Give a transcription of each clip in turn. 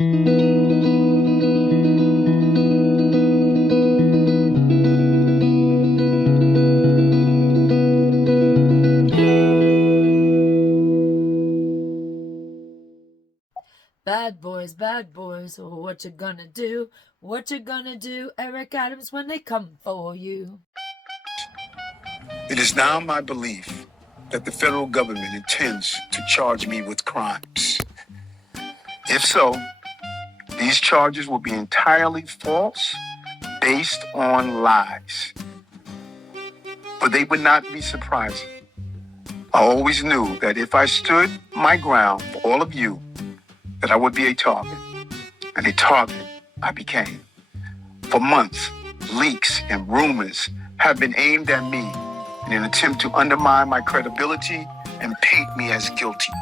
Bad boys, oh, what you gonna do? What you gonna do, Eric Adams, when they come for you? It is now my belief that the federal government intends to charge me with crimes. If so, these charges will be entirely false, based on lies. But they would not be surprising. I always knew that if I stood my ground for all of you, that I would be a target. And a target I became. For months, leaks and rumors have been aimed at me in an attempt to undermine my credibility and paint me as guilty.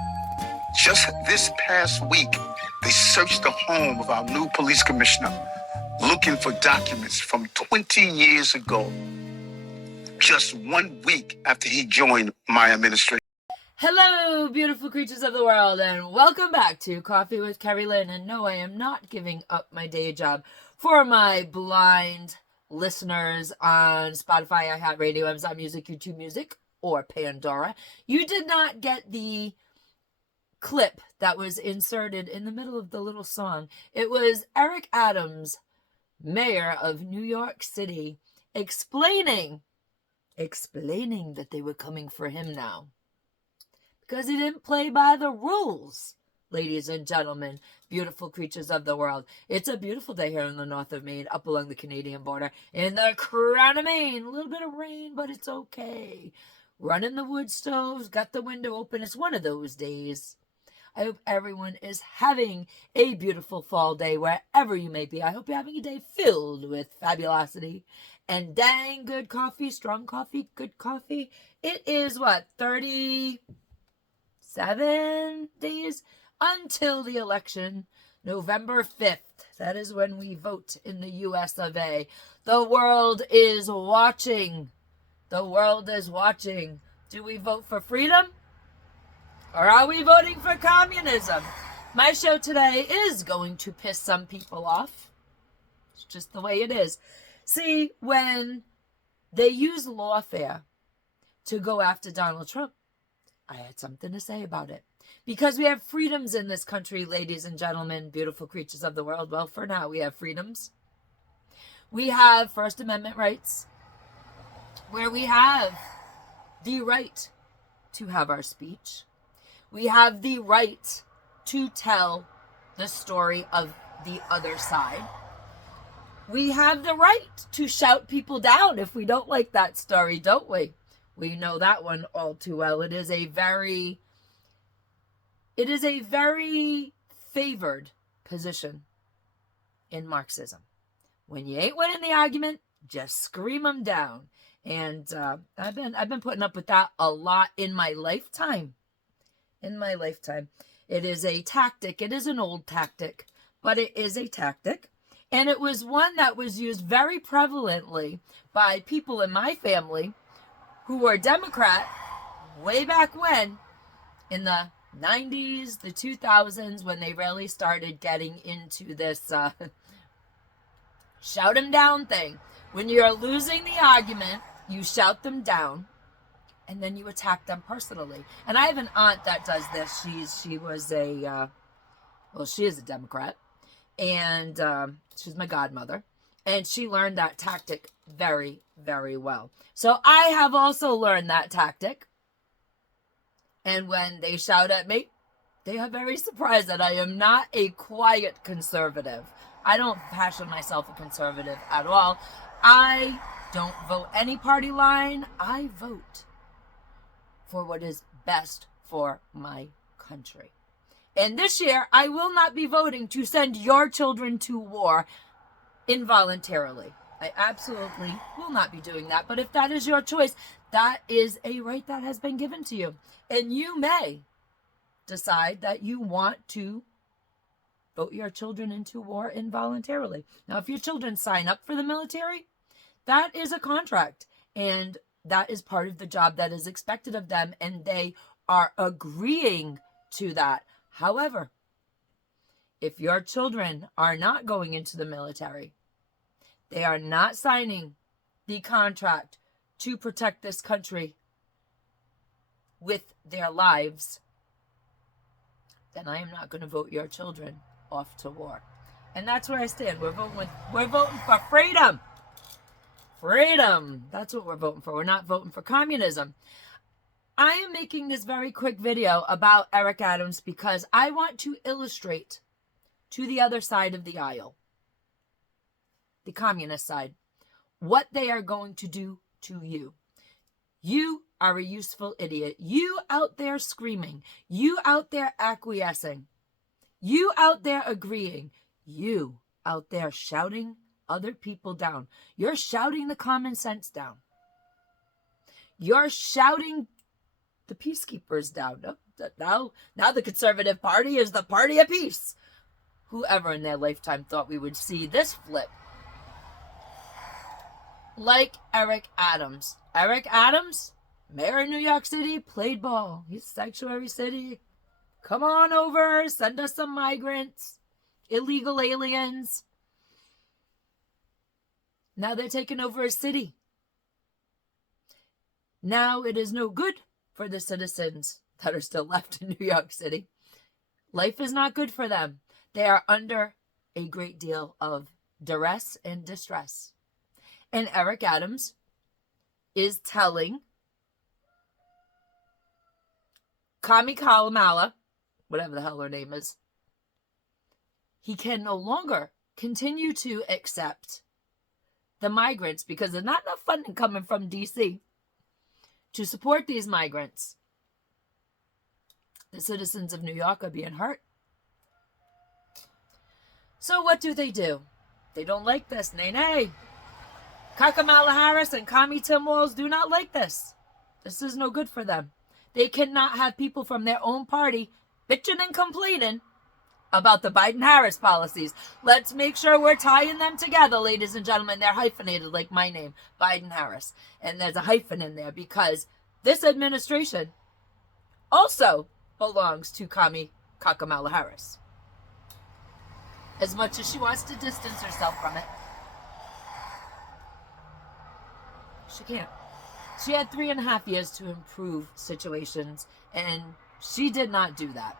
Just this past week, they searched the home of our new police commissioner, looking for documents from 20 years ago, just 1 week after he joined my administration. Hello, beautiful creatures of the world, and welcome back to Coffee with Kerri-Lynn. And no, I am not giving up my day job for my blind listeners on Spotify, iHeartRadio, Amazon Music, YouTube Music, or Pandora. You did not get the clip that was inserted in the middle of the little song. It was Eric Adams, mayor of New York City, explaining that they were coming for him now. Because he didn't play by the rules, ladies and gentlemen, beautiful creatures of the world. It's a beautiful day here in the north of Maine, up along the Canadian border, in the crown of Maine. A little bit of rain, but it's okay. Running the wood stoves, got the window open. It's one of those days. I hope everyone is having a beautiful fall day wherever you may be. I hope you're having a day filled with fabulosity and dang good coffee, strong coffee, good coffee. It is, 37 days until the election, November 5th. That is when we vote in the US of A. The world is watching. The world is watching. Do we vote for freedom? Or are we voting for communism? My show today is going to piss some people off. It's just the way it is. See, when they use lawfare to go after Donald Trump, I had something to say about it. Because we have freedoms in this country, ladies and gentlemen, beautiful creatures of the world. Well, for now, we have freedoms. We have First Amendment rights, where we have the right to have our speech. We have the right to tell the story of the other side. We have the right to shout people down if we don't like that story, don't we? We know that one all too well. It is a very favored position in Marxism. When you ain't winning the argument, just scream them down. And I've been putting up with that a lot in my lifetime. It is a tactic. It is an old tactic, but it is a tactic. And it was one that was used very prevalently by people in my family who were Democrat way back when, in the 90s, the 2000s, when they really started getting into this shout them down thing. When you're losing the argument, you shout them down, and then you attack them personally. And I have an aunt that does this. She is a Democrat, and she's my godmother, and she learned that tactic very, very well. So I have also learned that tactic. And when they shout at me, they are very surprised that I am not a quiet conservative. I don't fashion myself a conservative at all. I don't vote any party line. I vote for what is best for my country. And this year, I will not be voting to send your children to war involuntarily. I absolutely will not be doing that. But if that is your choice, that is a right that has been given to you. And you may decide that you want to vote your children into war involuntarily. Now, if your children sign up for the military, that is a contract. And that is part of the job that is expected of them. And they are agreeing to that. However, if your children are not going into the military, they are not signing the contract to protect this country with their lives, then I am not going to vote your children off to war. And that's where I stand. We're voting for freedom. Freedom. That's what we're voting for. We're not voting for communism. I am making this very quick video about Eric Adams because I want to illustrate to the other side of the aisle, the communist side, what they are going to do to you. You are a useful idiot. You out there screaming. You out there acquiescing. You out there agreeing. You out there shouting other people down. You're shouting the common sense down. You're shouting the peacekeepers down. Now the Conservative Party is the party of peace. Whoever in their lifetime thought we would see this flip? Like Eric Adams. Eric Adams, mayor of New York City, played ball. He's sanctuary city. Come on over, send us some migrants, illegal aliens. Now they're taking over a city. Now it is no good for the citizens that are still left in New York City. Life is not good for them. They are under a great deal of duress and distress. And Eric Adams is telling Kami Kalamala, whatever the hell her name is, he can no longer continue to accept the migrants because there's not enough funding coming from D.C. to support these migrants. The citizens of New York are being hurt. So what do? They don't like this. Nay. Kamala Harris and Kami Tim Walz do not like this. This is no good for them. They cannot have people from their own party bitching and complaining about the Biden-Harris policies. Let's make sure we're tying them together, ladies and gentlemen. They're hyphenated like my name, Biden-Harris. And there's a hyphen in there because this administration also belongs to Kamala Harris. As much as she wants to distance herself from it, she can't. She had 3.5 years to improve situations, and she did not do that.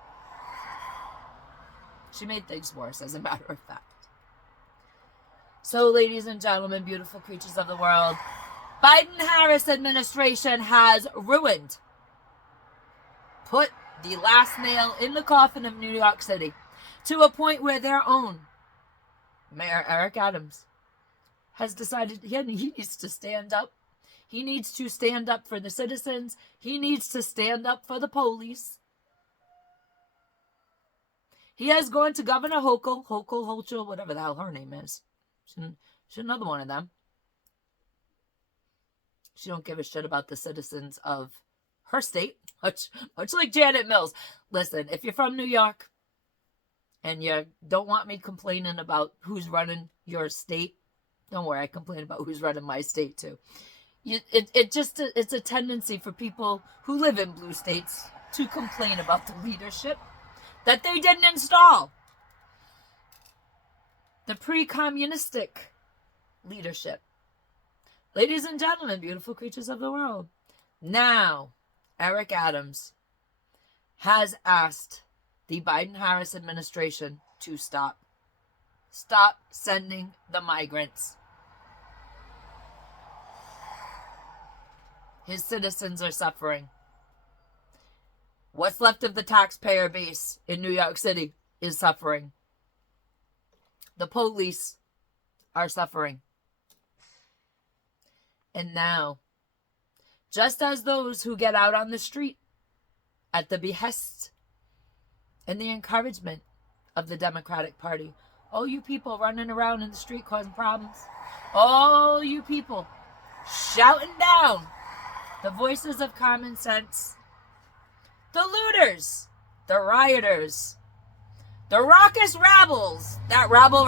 She made things worse, as a matter of fact. So, ladies and gentlemen, beautiful creatures of the world, Biden-Harris administration has ruined, put the last nail in the coffin of New York City to a point where their own Mayor Eric Adams has decided he needs to stand up. He needs to stand up for the citizens. He needs to stand up for the police. He has gone to Governor Hochul, whatever the hell her name is. She's another one of them. She don't give a shit about the citizens of her state, much like Janet Mills. Listen, if you're from New York and you don't want me complaining about who's running your state, don't worry, I complain about who's running my state too. It's a tendency for people who live in blue states to complain about the leadership that they didn't install. The pre-communistic leadership. Ladies and gentlemen, beautiful creatures of the world. Now, Eric Adams has asked the Biden-Harris administration to stop. Stop sending the migrants. His citizens are suffering. What's left of the taxpayer base in New York City is suffering. The police are suffering. And now, just as those who get out on the street at the behest and the encouragement of the Democratic Party, all you people running around in the street causing problems, all you people shouting down the voices of common sense, the looters, the rioters, the raucous rabbles that rabble,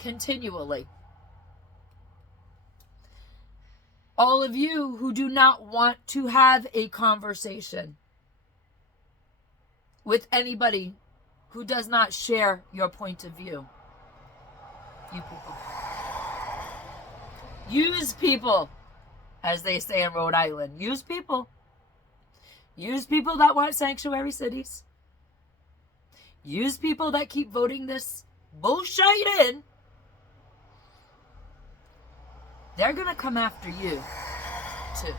continually. All of you who do not want to have a conversation with anybody who does not share your point of view. You people. Use people, as they say in Rhode Island. Use people. Use people that want sanctuary cities. Use people that keep voting this bullshit in. They're going to come after you, too.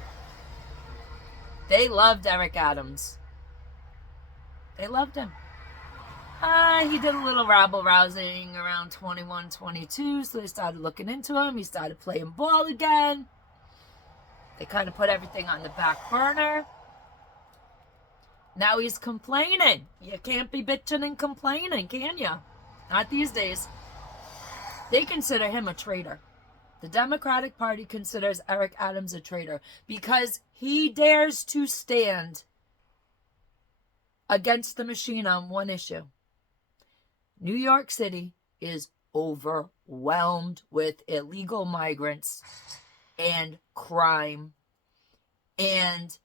They loved Eric Adams. They loved him. He did a little rabble-rousing around 21, 22, so they started looking into him. He started playing ball again. They kind of put everything on the back burner. Now he's complaining. You can't be bitching and complaining, can you? Not these days. They consider him a traitor. The Democratic Party considers Eric Adams a traitor because he dares to stand against the machine on one issue. New York City is overwhelmed with illegal migrants and crime and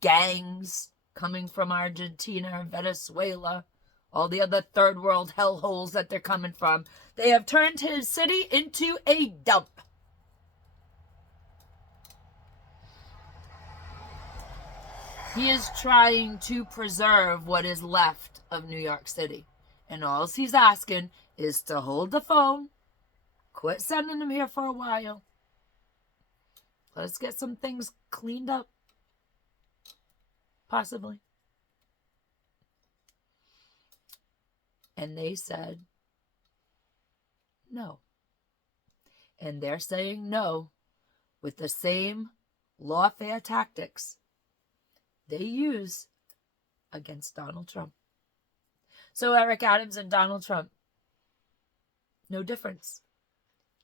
gangs coming from Argentina and Venezuela, all the other third world hellholes that they're coming from. They have turned his city into a dump. He is trying to preserve what is left of New York City. And all he's asking is to hold the phone, quit sending them here for a while. Let's get some things cleaned up. Possibly. And they said no. And they're saying no with the same lawfare tactics they use against Donald Trump. So Eric Adams and Donald Trump, no difference.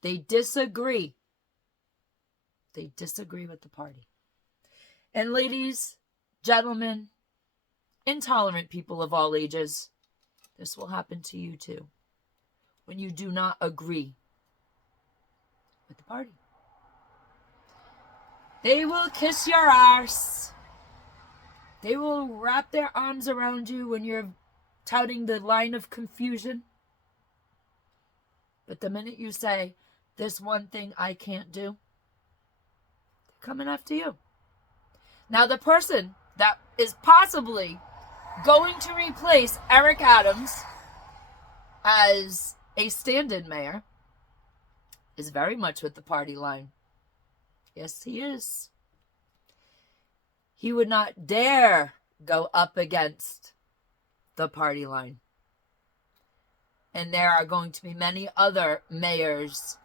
They disagree. They disagree with the party. And ladies, gentlemen, intolerant people of all ages, this will happen to you too when you do not agree with the party. They will kiss your arse. They will wrap their arms around you when you're touting the line of confusion. But the minute you say, this one thing I can't do, they're coming after you. Now, the person that is possibly going to replace Eric Adams as a stand-in mayor is very much with the party line. Yes, he is. He would not dare go up against the party line. And there are going to be many other mayors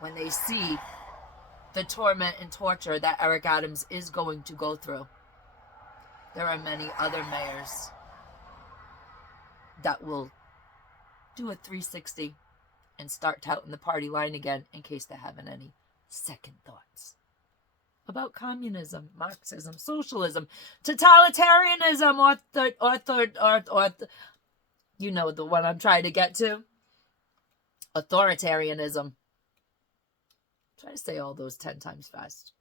when they see the torment and torture that Eric Adams is going to go through. There are many other mayors that will do a 360 and start touting the party line again in case they're having any second thoughts about communism, Marxism, socialism, totalitarianism, you know the one I'm trying to get to. Authoritarianism. Try to say all those 10 times fast.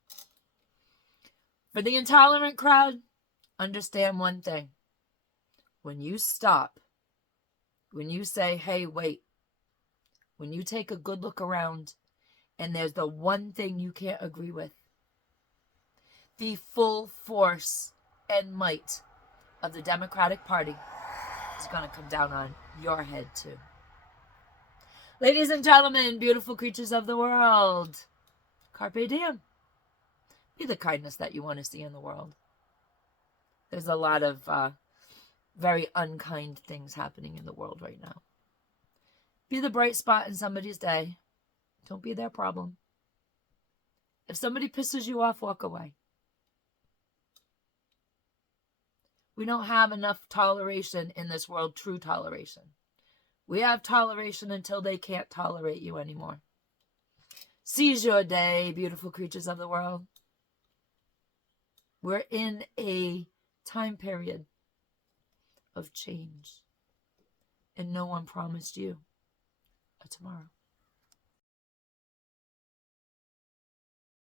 For the intolerant crowd, understand one thing. When you stop, when you say, hey, wait, when you take a good look around and there's the one thing you can't agree with, the full force and might of the Democratic Party is going to come down on your head too. Ladies and gentlemen, beautiful creatures of the world, Carpe Diem. Be the kindness that you want to see in the world. There's a lot of very unkind things happening in the world right now. Be the bright spot in somebody's day. Don't be their problem. If somebody pisses you off, walk away. We don't have enough toleration in this world, true toleration. We have toleration until they can't tolerate you anymore. Seize your day, beautiful creatures of the world. We're in a time period of change. And no one promised you a tomorrow.